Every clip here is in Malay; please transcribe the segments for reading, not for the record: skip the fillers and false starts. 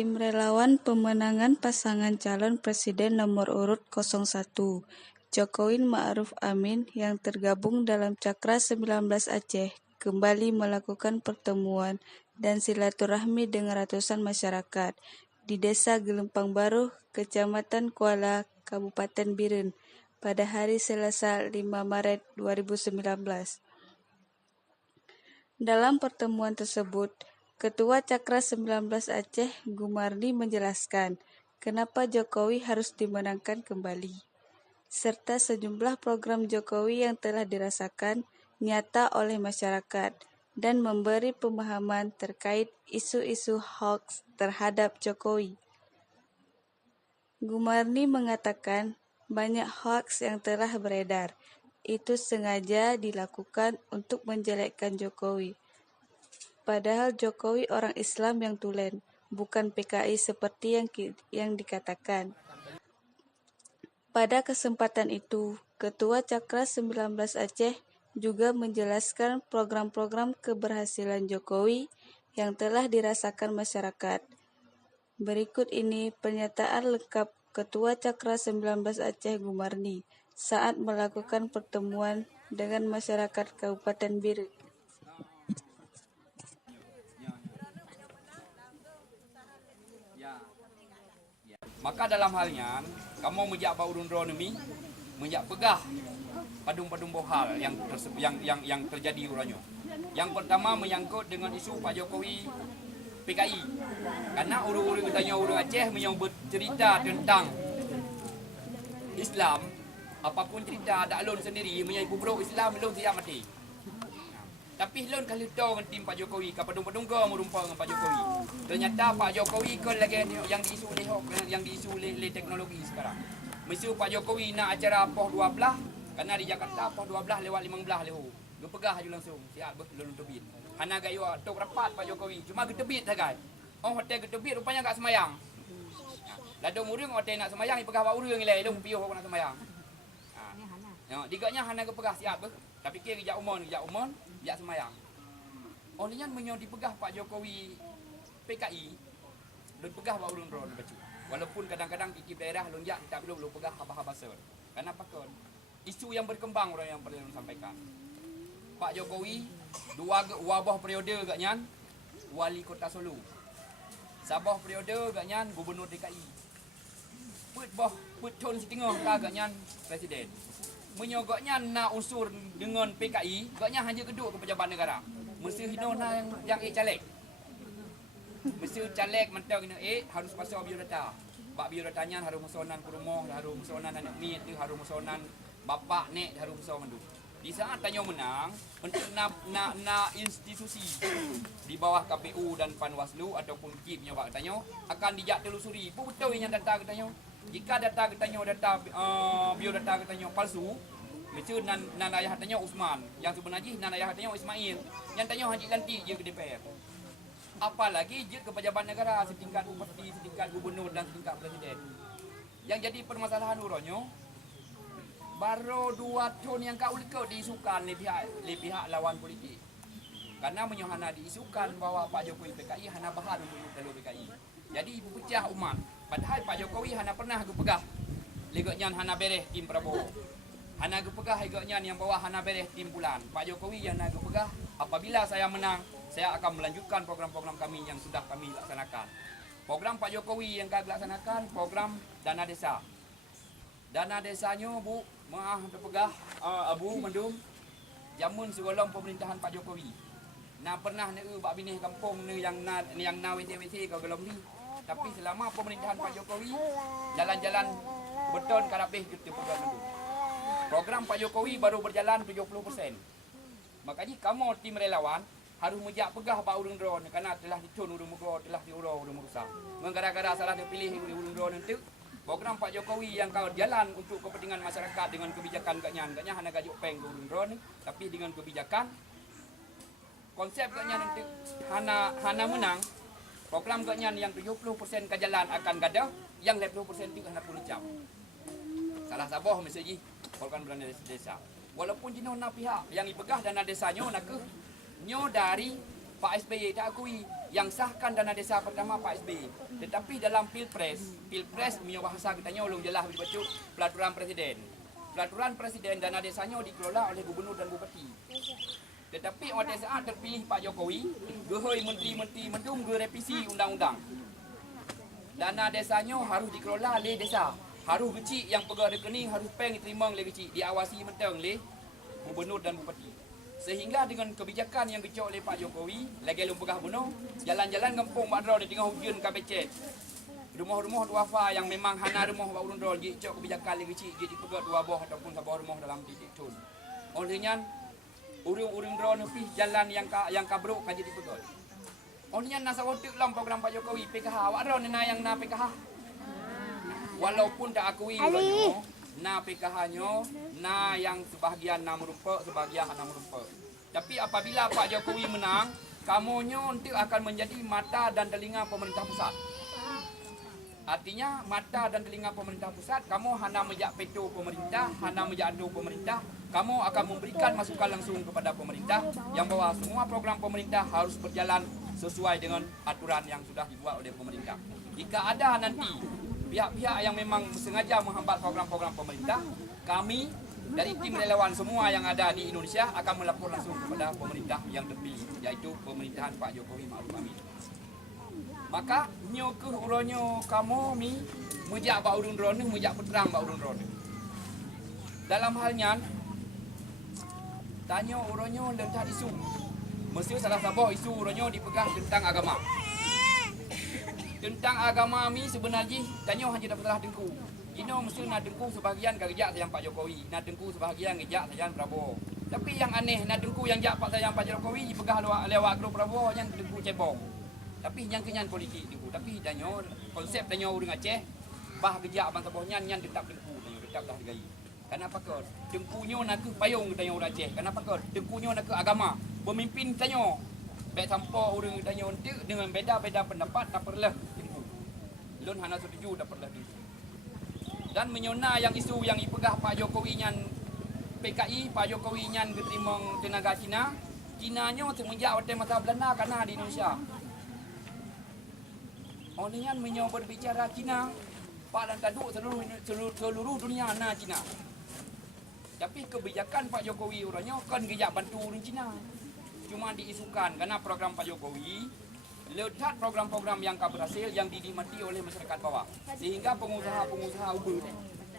Tim Relawan Pemenangan Pasangan Calon Presiden Nomor Urut 01, Jokowi Ma'ruf Amin yang tergabung dalam Cakra 19 Aceh kembali melakukan pertemuan dan silaturahmi dengan ratusan masyarakat di Desa Gelempang Baru, Kecamatan Kuala, Kabupaten Biren pada hari Selasa 5 Maret 2019. Dalam pertemuan tersebut, Ketua Cakra 19 Aceh Gumarni menjelaskan kenapa Jokowi harus dimenangkan kembali, serta sejumlah program Jokowi yang telah dirasakan nyata oleh masyarakat dan memberi pemahaman terkait isu-isu hoaks terhadap Jokowi. Gumarni mengatakan banyak hoaks yang telah beredar, itu sengaja dilakukan untuk menjelekkan Jokowi. Padahal Jokowi orang Islam yang tulen, bukan PKI seperti yang dikatakan. Pada kesempatan itu, Ketua Cakra 19 Aceh juga menjelaskan program-program keberhasilan Jokowi yang telah dirasakan masyarakat. Berikut ini pernyataan lengkap Ketua Cakra 19 Aceh Gumarni saat melakukan pertemuan dengan masyarakat Kabupaten Biren. Maka dalam halnya, kamu menjak baurun dronemi, menjak pegah padung-padung bohal yang terjadi uranya. Yang pertama menyangkut dengan isu Pak Jokowi PKI. Karena orang-orang katanya orang Aceh yang bercerita tentang Islam, apapun cerita ada alun sendiri menyai bubruk Islam alun siap mati. Tapi lon kali tahu dengan tim Pak Jokowi, kapadung-padung ke merumpah dengan Pak Jokowi. Ternyata Pak Jokowi kan lagi yang diisu oleh yang diisu oleh teknologi sekarang. Mesti Pak Jokowi nak acara POH 12, karena di Jakarta POH 12 lewat 15 leho. Dia pegah aja langsung, siap belum terbit. Hana gayo tok rapat Pak Jokowi, cuma getebit saja. Oh hotel getebit rupanya kat semayang. Ladung urang hotel nak semayang, pegah Pak urang ilai, long piuh nak semayang. Ya, diganya hana ke pegah siap tapi kira jak umon, jak semayang. Olehnya menyo dipegah Pak Jokowi PKI, lun pegah Pak urun ron bacu. Walaupun kadang-kadang di daerah lun jak tak belum pegah haba-haba ser. Karena apa kon? Isu yang berkembang orang yang perlu sampaikan. Pak Jokowi dua wabah periode agaknya wali kota Solo. Sabah periode agaknya gubernur DKI. Put tahun setengah agaknya presiden. Menyogoknya nak unsur dengan PKI, agaknya hanya kedua ke pejabat negara. Mesti hino yang caleg. Mesti caleg mentau kena harus pasal biodata. Bak biodatanya harus musonan ke rumah, harus musonan anak mit, harus musonan bapak nek, harus musonan mandu. Di saat tanya menang untuk nak institusi di bawah KPU dan Panwaslu ataupun KIP nyoba katanya akan dijak telusuri. Betul yang data katanya. Jika data katanya biodata katanya palsu, mesti nan ayah katanya Usman, yang sebenarnya nan ayah katanya Ismail, yang tanya haji ganti je ke DPR. Apalagi je ke pejabat negara setingkat bupati, setingkat gubernur dan setingkat presiden. Yang jadi permasalahan uronyo baru 2 tahun yang kau lekau diisukan oleh pihak lawan politik. Karena menyohana diisukan bahwa Pak Jokowi PKI hana bahan untuk dalam PKI. Jadi pecah umat. Padahal Pak Jokowi hana pernah gepegah legoknya hana bereh tim Prabowo. Hana gepegah legoknya yang bawah hana bereh tim Bulan. Pak Jokowi yang hana gepegah apabila saya menang, saya akan melanjutkan program-program kami yang sudah kami laksanakan. Program Pak Jokowi yang kami laksanakan program dana desa. Dana desanya Bu, maaf terpegah Abu Mendung jamun segolong pemerintahan Pak Jokowi. Nah pernah bak binih kampung yang WC kau gelom ni. Tapi selama pemerintahan Pak Jokowi jalan-jalan beton karabeh kita program itu. Program Pak Jokowi baru berjalan 70%. Makanya kamu tim relawan harus menjak pegah Pak urung drone karena telah dicun urung mugo, telah diurau urung merusak. Gara-gara salah dipilih urung drone itu, program Pak Jokowi yang kau jalan untuk kepentingan masyarakat dengan kebijakan gaknya hana gajuk peng urung drone, tapi dengan kebijakan konsep gaknya nanti hana menang. Program gaknya yang 70% ke jalan akan gadah, yang 20% itu hendak pun jam. Salah sabah mesti program dana desa. Walaupun dino na pihak yang dipegah dana desanya nak nyo dari Pak SBY tak akui. Yang sahkan dana desa pertama Pak SBY. Tetapi dalam pilpres punya bahasa katanya ulung jelas betul peraturan presiden. Peraturan presiden dana desanya dikelola oleh gubernur dan bupati. Tetapi pada saat terpilih Pak Jokowi, gehoi menteri-menteri mendung revisi undang-undang. Dana desanya harus dikelola oleh desa. Harus kecil yang pegang rekening harus peng diterima oleh kecil, diawasi mentang oleh gubernur dan bupati. Sehingga dengan kebijakan yang dicok oleh Pak Jokowi, lagi lu pegah bunuh, jalan-jalan kampung Mak Drol di tengah hujan kabecet. Rumah-rumah duafa yang memang hana rumah Pak Urun Drol, dicok kebijakan lagi kecil, dia dipegat dua buah ataupun sebuah rumah dalam titik tun. Olehnya urung-urung drone pi jalan yang kabruk kan jadi pegot. Olehnya nasa wotik dalam program Pak Jokowi PKH. Awak drone yang na PKH. Walaupun tak akui urangnya, na PKH-nya, na yang sebahagian na merupa, sebahagian na merupa. Tapi apabila Pak Jokowi menang, kamunya nanti akan menjadi mata dan telinga pemerintah pusat. Artinya mata dan telinga pemerintah pusat, kamu hanya menjak peto pemerintah, hanya menjak adu pemerintah, kamu akan memberikan masukan langsung kepada pemerintah yang bahwa semua program pemerintah harus berjalan sesuai dengan aturan yang sudah dibuat oleh pemerintah. Jika ada nanti pihak-pihak yang memang sengaja menghambat program-program pemerintah, kami dari tim relawan semua yang ada di Indonesia akan melapor langsung kepada pemerintah yang terpilih, yaitu pemerintahan Pak Jokowi Ma'ruf Amin. Maka nyo ke uronyo kamu mi mejak ba urun drone mejak peterang ba urun drone. Dalam halnya tanya uronyo lentar isu. Mesti salah sabah isu uronyo dipegang tentang agama. Tentang agama mi sebenarnya tanya hanya dapat telah dengku. Ino mesti nak dengku sebahagian kerja sayang Pak Jokowi, nak dengku sebahagian kerja sayang Prabowo. Tapi yang aneh nak dengku yang jak Pak sayang Pak Jokowi dipegang lewat grup Prabowo yang dengku cebong. Tapi yang kenyan politik dengku. Tapi danyo konsep danyo urang Aceh bah kerja abang sabohnya nyan tetap dengku danyo tetap dah digai. Kenapa ke dengkunyo nak ke payung danyo urang Aceh? Kenapa ke dengkunyo nak ke agama? Pemimpin danyo baik tanpa urang danyo dengan beda-beda pendapat tak perlah dengku. Lun hana setuju tak perlah dengku. Dan menyona yang isu yang dipegah Pak Jokowi nyan PKI, Pak Jokowi nyan diterima tenaga Cina. Cinanya semenjak waktu masa Belanda karena di Indonesia. Olehnya menyoba berbicara Cina, Pak dan taduk seluruh dunia na Cina. Tapi kebijakan Pak Jokowi orangnya kan gejak bantu orang Cina. Cuma diisukan karena program Pak Jokowi letak program-program yang berhasil yang dinikmati oleh masyarakat bawah. Sehingga pengusaha-pengusaha Uber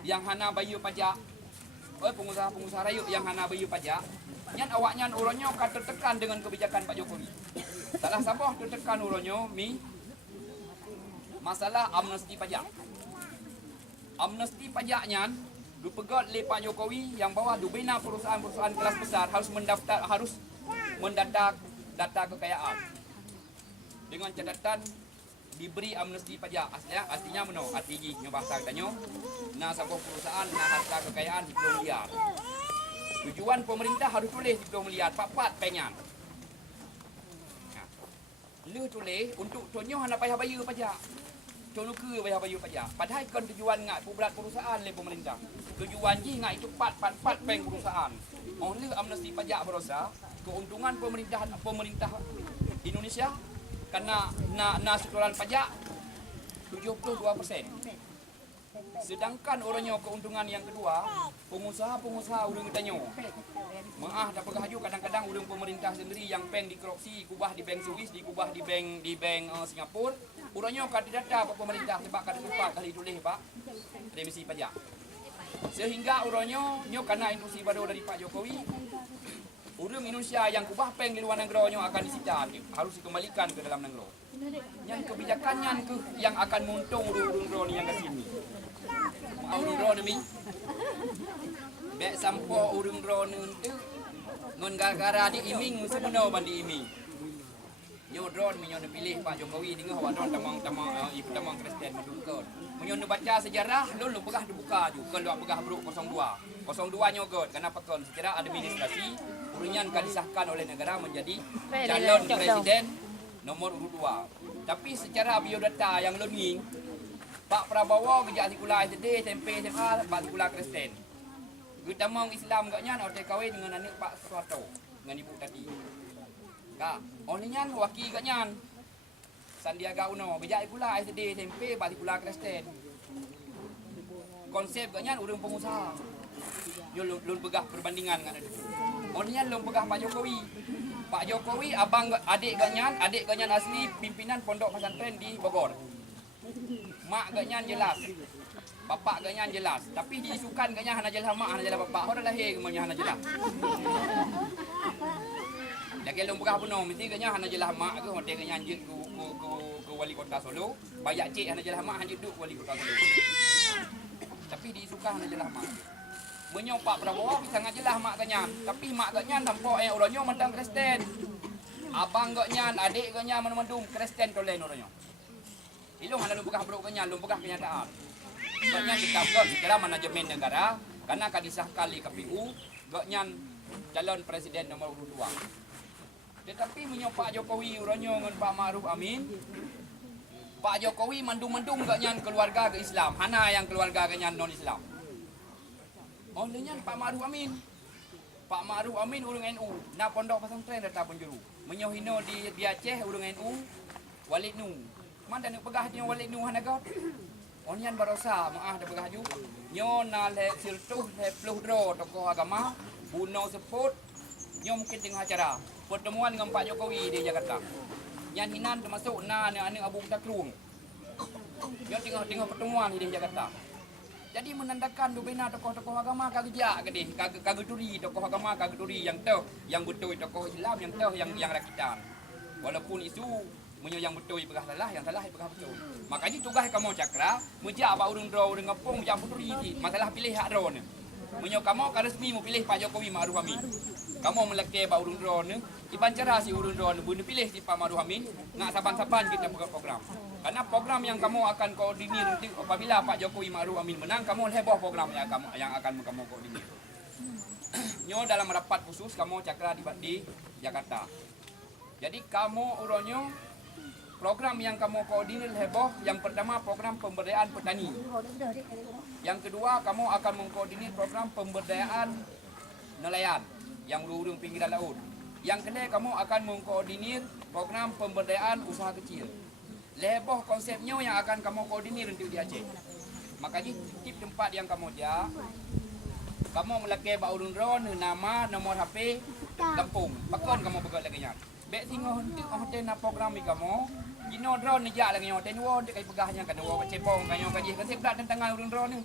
yang hana bayar pajak, pengusaha-pengusaha rakyat yang hana bayar pajak, nyan awaknya orangnya akan tertekan dengan kebijakan Pak Jokowi. Salah sabah tertekan orangnya masalah amnesti pajak. Amnesti pajaknya dipegat oleh Pak Jokowi yang bawa dibina perusahaan-perusahaan kelas besar harus mendata data kekayaan. Dengan catatan diberi amnesti pajak. Artinya meno, artinya bahasa katanya na sebuah perusahaan na harta kekayaan 10 miliar. Tujuan pemerintah harus tulis 10 miliar, papat penyan. Lu tulis untuk tonyo hana payah bayar pajak. Coluka bayar pajak. Padahal kan tujuan ngat buat perusahaan oleh pemerintah. Tujuan ji ngat itu pat peng perusahaan. Oleh amnesti pajak berosa, keuntungan pemerintah Indonesia karena na setoran pajak 72%. Sedangkan orangnya keuntungan yang kedua, pengusaha-pengusaha urang tanya. Maah tak pegahaju kadang-kadang urang pemerintah sendiri yang peng dikorupsi, kubah di bank Swiss, dikubah di bank Singapura. Urangnya kad data pak pemerintah sebab kad lupa kali tulis pak remisi pajak. Sehingga urangnya nyo karena instruksi baru dari Pak Jokowi, urang Indonesia yang kubah peng di luar negara akan disita, harus dikembalikan ke dalam negara. Yang kebijakannya yang akan muntung urang-urang yang ke sini. Urang demi bek sampo urang drone tu ngon gara-gara diiming sebenarnya ban diiming. Nyo drone menyo pilih Pak Jokowi dengan awak drone tamang Kristen mendukun. Menyo baca sejarah lu pegah dibuka juga lu pegah beruk 02. 02 nyo god kenapa kon secara administrasi urunyan kan disahkan oleh negara menjadi calon presiden nomor urut 2. Tapi secara biodata yang lu nging Pak Prabowo kerja sekolah SD, SMP, SMA, Pak sekolah Kristen. Kita mau Islam gaknya nak kahwin dengan anak Pak Soeharto dengan Ibu Tati. Kak, oleh nyan waki kat nyan. Sandiaga Uno, bejak pula SD SMP balik pula Kristen. Konsep kat nyan urang pengusaha. Yo lun pegah perbandingan kan ada. Oleh nyan lun pegah Pak Jokowi. Pak Jokowi abang adik kat nyan asli pimpinan pondok pesantren di Bogor. Mak kat nyan jelas. Bapak kat nyan jelas. Tapi diisukan kat nyan hana jelas mak, hana jelas bapak. Orang lahir kemudian hana jelas. Dah kalau pegah penuh, mesti katnya hana jelah mak ke, hotel katnya anjut ke wali kota Solo. Bayak cik hana jelah mak, anjut duduk wali kota Solo. Tapi diisukan hana jelah mak. Menyopak Prabowo, sangat jelah mak katnya. Tapi mak katnya nampak yang orangnya mentang Kristen. Abang katnya, adik katnya menumandum Kristen tolen orangnya. Ilung hana lu pegah beruk katnya, lu pegah kenyataan. Katnya ditabrak secara manajemen negara, karena akan disahkan di KPU, katnya calon presiden nomor 2. Tetapi menyopak Jokowi urangnya dengan Pak Ma'ruf Amin. Pak Jokowi mandung-mandung katnya keluarga ke Islam. Hana yang keluarga katnya non-Islam. Olehnya Pak Ma'ruf Amin. Pak Ma'ruf Amin urang NU. Nak pondok pesantren datang penjuru. Menyohino di Aceh urang NU. Walid Nu. Mana nak pegah dia Walid Nu hana got. Olehnya barosa maah dah pegah ju. Nyo na le siltuh le pluh dro tokoh agama. Buno seput. Nyo mungkin tengah acara pertemuan dengan Pak Jokowi di Jakarta. Yang hinan termasuk anak Abu Takrung. Nyo tengah pertemuan di Jakarta. Jadi menandakan dubena tokoh-tokoh agama kagejak ke dia, kageturi tokoh agama kageturi yang tahu yang betul tokoh Islam yang tahu yang rakitan. Walaupun itu menyo yang betul pegah salah, yang salah pegah betul. Makanya tugas kamu cakra, mujak apa urang dro urang ngapung yang beturi masalah pilih hak dro ni. Menyo kamu kan resmi mau pilih Pak Jokowi Ma'ruf Amin. Kamu melekeh Pak urang dro ni, iban cara si urang dro ni bunu pilih si Pak Ma'ruf Amin, ngak saban-saban kita buat program. Karena program yang kamu akan koordinir nanti apabila Pak Jokowi Ma'ruf Amin menang, kamu heboh program yang akan kamu koordinir. Nyo dalam rapat khusus kamu cakra di Jakarta. Jadi kamu uronyo program yang kamu koordinir heboh, yang pertama program pemberdayaan petani. Yang kedua kamu akan mengkoordinir program pemberdayaan nelayan yang berhubung pinggiran laut. Yang kedua kamu akan mengkoordinir program pemberdayaan usaha kecil. Leboh konsepnya yang akan kamu koordinir untuk di Aceh. Makanya tip tempat yang kamu dia, kamu melakih Pak Urun Ron, nama, nomor HP, kampung. Pakon kamu betul lagi nya. Bek singo untuk hotel na program ni kamu. Jino drone ni jak lagi hotel wo dek kai pegahnya kan wo cepong kanyo kaji kan sip dak tentang Urun Ron ni.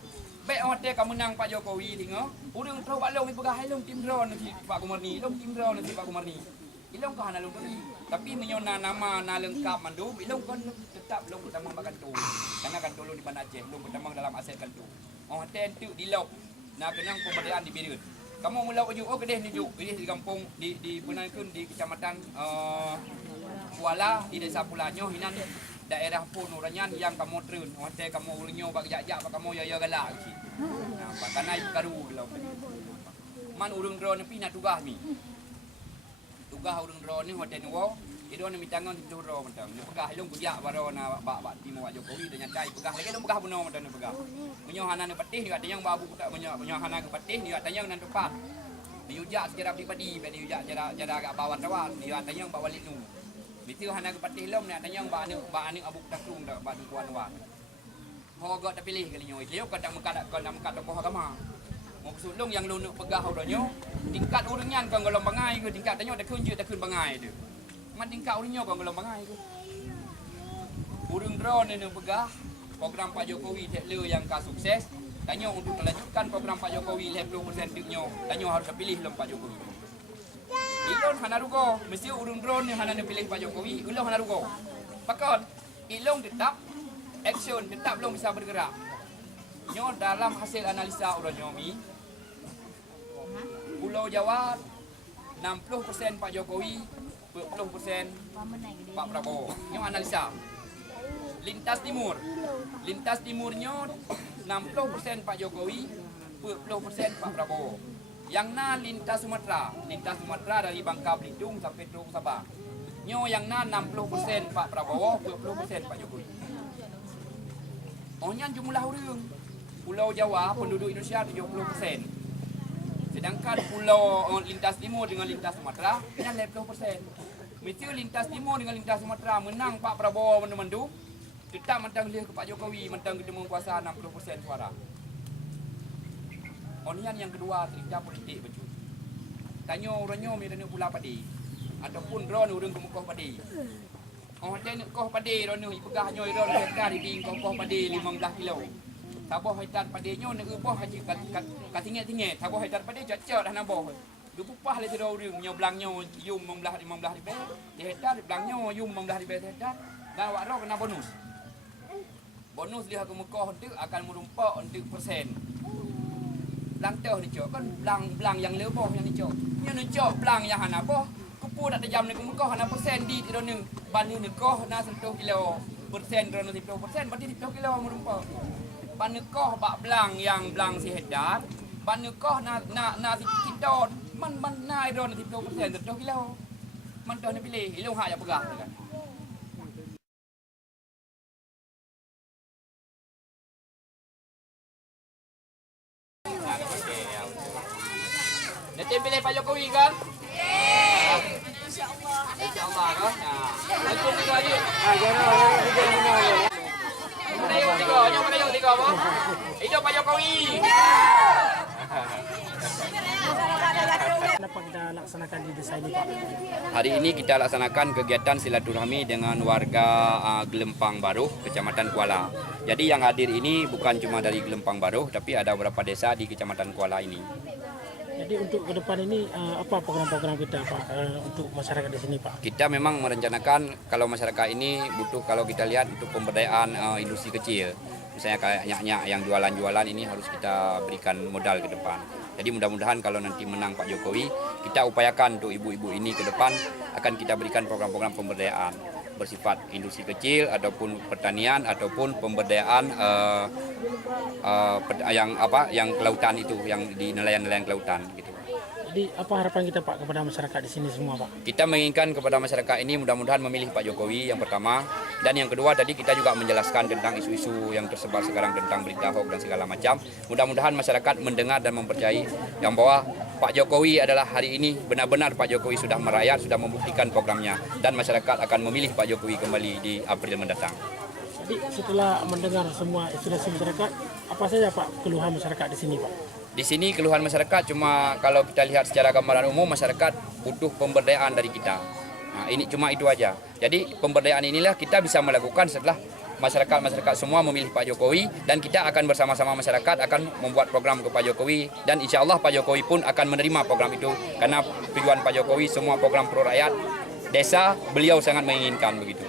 Bek hotel kamu nang Pak Jokowi tingo. Urung tro Pak Long ni pegah long tim drone ni Pak Gumarni, long tim drone ni Pak Gumarni. Ilong kau hana long tadi. Tapi menyona nama na lengkap mandum, ilong kon tetap long pertama makan tu. Karena kan dulu di Bandar Aceh, long pertama dalam aset kan tu. Hotel tu di lok. Nak kenang pemberdayaan di Birut. Kamu mula ujuk oh kedeh ni juk. Ini di kampung di Punakun di kecamatan Kuala di desa Pulanyo hinan daerah pun Uranyan yang kamu terun. Hotel kamu ulinyo bag jak kamu ya galak si. Nah, karena karu belum. Man urung drone ni nak tugas ni. Tugas urung drone ni hotel wo. Itu ni mitangan di duro mentang. Ni pegah ilung kujak baro na bak timo Jokowi dengan cai pegah lagi ilung pegah buno mentang ni pegah. Menyo hana ni patih ni ada yang babu tak menyo hana ke patih ni ada yang nan tepat. Diujak secara pribadi, diujak cara agak bawah tawan, dia ada yang bawa linu. Bitu hana ke patih lom ni ada yang ba anu Abu Takrung dak ba tuan-tuan. Hogok tak pilih kali nyo. Dia kan nak mengkat tokoh agama. Mau sulung yang lu nak pegah urangnya, tingkat urangnya kan golong bangai ke tingkat tanya dak kunjut dak kun bangai tu. Man tingkat urangnya kan golong bangai ke. Urang drone ni nak pegah program Pak Jokowi tekle yang ka sukses. Tanya untuk melanjutkan program Pak Jokowi 50% diknyo. Tanya harus pilih lom Pak Jokowi. Ilon hana rugo, mesti urang drone ni hana pilih Pak Jokowi, ilong hana rugo. Pakon ilong tetap action tetap belum bisa bergerak. Nyo dalam hasil analisa urangnya mi Pulau Jawa 60% Pak Jokowi, 40% Pak Prabowo. Nyo analisa. Lintas timurnya 60% Pak Jokowi, 40% Pak Prabowo. Yang na lintas Sumatera dari Bangka Belitung sampai Teluk Sabah. Nyo yang na 60% Pak Prabowo, 40% Pak Jokowi. Ohnya jumlah orang. Pulau Jawa penduduk Indonesia 70%. Sedangkan pulau lintas timur dengan lintas Sumatera hanya 50%. Mesti lintas timur dengan lintas Sumatera menang Pak Prabowo mendu-mendu, tetap mentang lihat ke Pak Jokowi mentang kita menguasa 60% suara. Onian yang kedua cerita politik betul. Tanya orangnya miranya pula padi ataupun drone urang kemukoh padi. Oh tanya koh padi drone ipegahnya drone hektar di koh padi 15 kilo. Taboh hektar padinya nak ubah haji kat tinggi-tinggi. Taboh hektar padi cocok dah nambah. Gepupah le tiro urang nyoblangnya yum 15 ribu di hektar blangnya yum 15 ribu hektar. Dan awak ro kena bonus. Bonus dia ke Mekah tu akan merumpak untuk persen. Belang teh ni cok kan belang yang lebih yang ni cok. Yang ni cok belang yang hana boh. Kupu nak tajam ni ke Mekah hana persen di tiro ni. Bani ni koh na 10 kilo. Persen tiro 10%, berarti 10 kilo merumpak. Bani koh bak belang yang belang si hektar. Bani koh na si kita man na tiro 10%, 10 kilo. Man dah nak pilih, ilung hak yang pegah kan. Nanti pilih Pak Jokowi kan? InsyaAllah. InsyaAllah kan? Nanti tiga je. Merayu tiga apa? Hidup Pak Jokowi. Kenapa kita laksanakan di desa ini Pak? Hari ini kita laksanakan kegiatan silaturahmi dengan warga Gelempang Baruh, Kecamatan Kuala. Jadi yang hadir ini bukan cuma dari Gelempang Baruh, tapi ada beberapa desa di Kecamatan Kuala ini. Jadi untuk ke depan ini apa program-program kita Pak untuk masyarakat di sini Pak? Kita memang merencanakan kalau masyarakat ini butuh, kalau kita lihat untuk pemberdayaan industri kecil. Misalnya kayak nyak-nyak yang jualan-jualan ini harus kita berikan modal ke depan. Jadi mudah-mudahan kalau nanti menang Pak Jokowi, kita upayakan untuk ibu-ibu ini ke depan akan kita berikan program-program pemberdayaan bersifat industri kecil ataupun pertanian ataupun pemberdayaan yang kelautan itu, yang di nelayan-nelayan kelautan gitu. Jadi apa harapan kita Pak kepada masyarakat di sini semua Pak? Kita menginginkan kepada masyarakat ini mudah-mudahan memilih Pak Jokowi yang pertama, dan yang kedua tadi kita juga menjelaskan tentang isu-isu yang tersebar sekarang tentang berita hoax dan segala macam. Mudah-mudahan masyarakat mendengar dan mempercayai yang bahwa Pak Jokowi adalah hari ini benar-benar Pak Jokowi sudah merayat, sudah membuktikan programnya, dan masyarakat akan memilih Pak Jokowi kembali di April mendatang. Jadi setelah mendengar semua aspirasi masyarakat, apa saja Pak keluhan masyarakat di sini Pak? Di sini keluhan masyarakat cuma kalau kita lihat secara gambaran umum masyarakat butuh pemberdayaan dari kita. Nah, ini cuma itu aja. Jadi pemberdayaan inilah kita bisa melakukan setelah masyarakat semua memilih Pak Jokowi, dan kita akan bersama-sama masyarakat akan membuat program ke Pak Jokowi, dan insya Allah Pak Jokowi pun akan menerima program itu karena tujuan Pak Jokowi semua program pro rakyat desa beliau sangat menginginkan begitu.